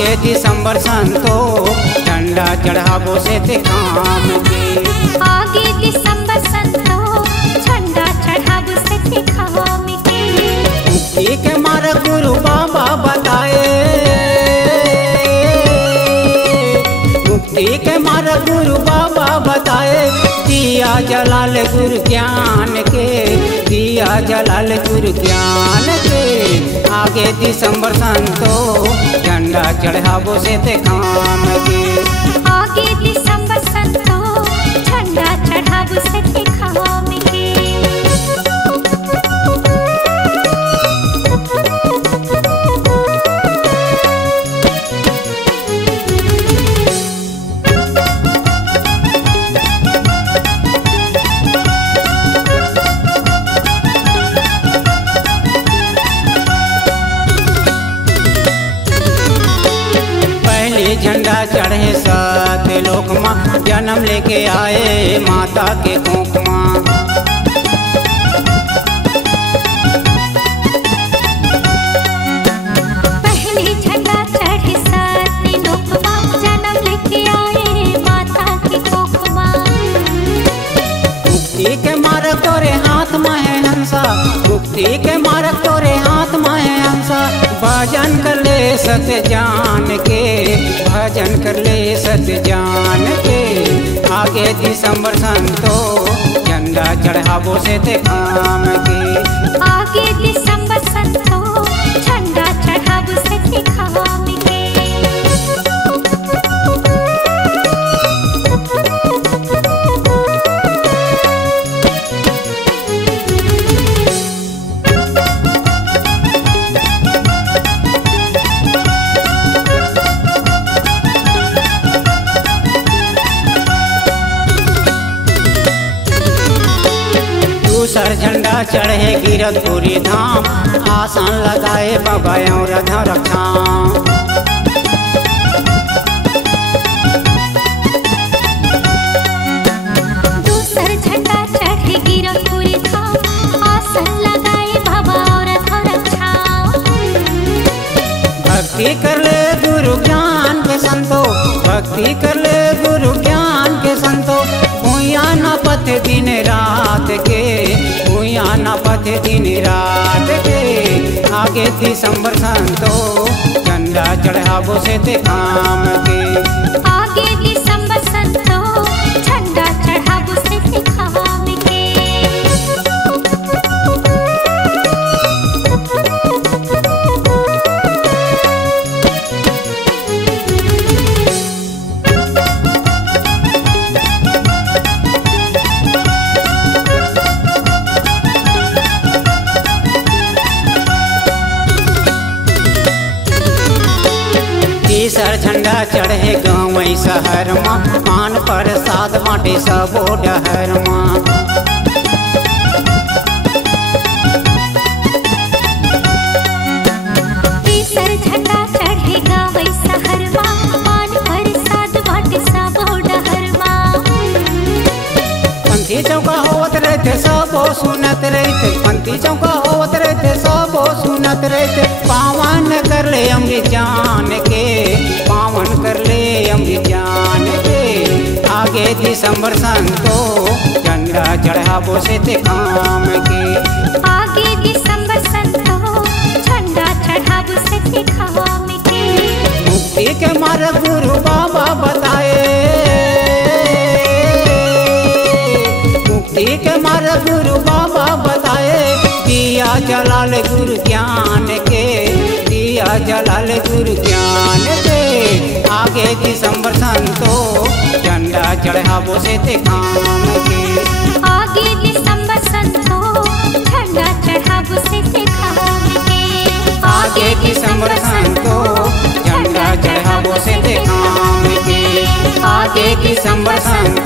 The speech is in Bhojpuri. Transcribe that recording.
आगे दिसंबर संतो झंडा चढ़ाबो से ते काम के। आगे दिसंबर संतो झंडा चढ़ाबो से ते काम के। मुक्ति के मार्ग गुरु बाबा बताए, मुक्ति के मार्ग गुरु बाबा बताए। दिया जलाल गुरु ज्ञान के, दिया जलाल गुरु ज्ञान के। आगे दिसंबर संतो झंडा चढ़ाबो से ते काम के। आगे दिसंबर संतो झंडा चढ़ाबो से ते काम के। झंडा चढ़े साथ लोक माँ, जन्म लेके आए माता के कोख माँ। पहले झंडा चढ़े साथ लोक माँ, जन्म लेके आए माता के कोख माँ। मुक्ति के मार्ग तोरे हाथ में है हंसा, मुक्ति के मार्ग तोरे हाथ में है हंसा। भजन कर ले सत्य जान के, भजन कर ले सत्य जान के। आगे दिसंबर संतो झंडा चढ़ाबो से ते काम के। आगे दिसंबर संतो झंडा चढ़ाबो से ते काम के। दूसर झंडा चढ़े गिरधपुरी धाम, आसन लगाए बाबा और रक्षा। दूसर झंडा चढ़े गिरधपुरी धाम, आसन लगाए बाबा और रक्षा। भक्ति कर ले गुरु ज्ञान के संतो, भक्ति कर ले गुरु ज्ञान के संतो। भूया न पथ दिन रात के, भूया न पथ दिन रात के। आगे दिसंबर संतो झंडा चढ़ाबो से ते काम के। आगे दिसंबर संतो झंडा चढ़ाबो से ते काम के। तीसर झंडा चढ़े गाँव शहर माँ, पान प्रसाद बाटे सबो डहर माँ। तीसर झंडा चढ़े गाँव शहर माँ, पान प्रसाद बाटे सबो डहर माँ। पंथी चौका होत रहते सबो सुनत रहते, पंथी चौका होत रहते सबो सुनत रहते। पावन कर ले अमृत जान के, पावन कर ले अमृत जान के। आगे दिसंबर संतो झंडा चढ़ाबो से ते काम के। आगे दिसंबर संतो झंडा चढ़ाबो से ते काम के। मुक्ति के मार्ग गुरु बाबा बताए, मुक्ति के मार्ग गुरु बाबा बताए। दिया जलाल गुरु ज्ञान के, दिया जलाल गुरु ज्ञान के। आगे दिसंबर संतो झंडा चढ़ाबो से ते काम के। आगे दिसंबर संतो झंडा चढ़ाबो से ते काम के। आगे दिसंबर संतो झंडा चढ़ाबो से ते काम के। आगे दिसंबर संतो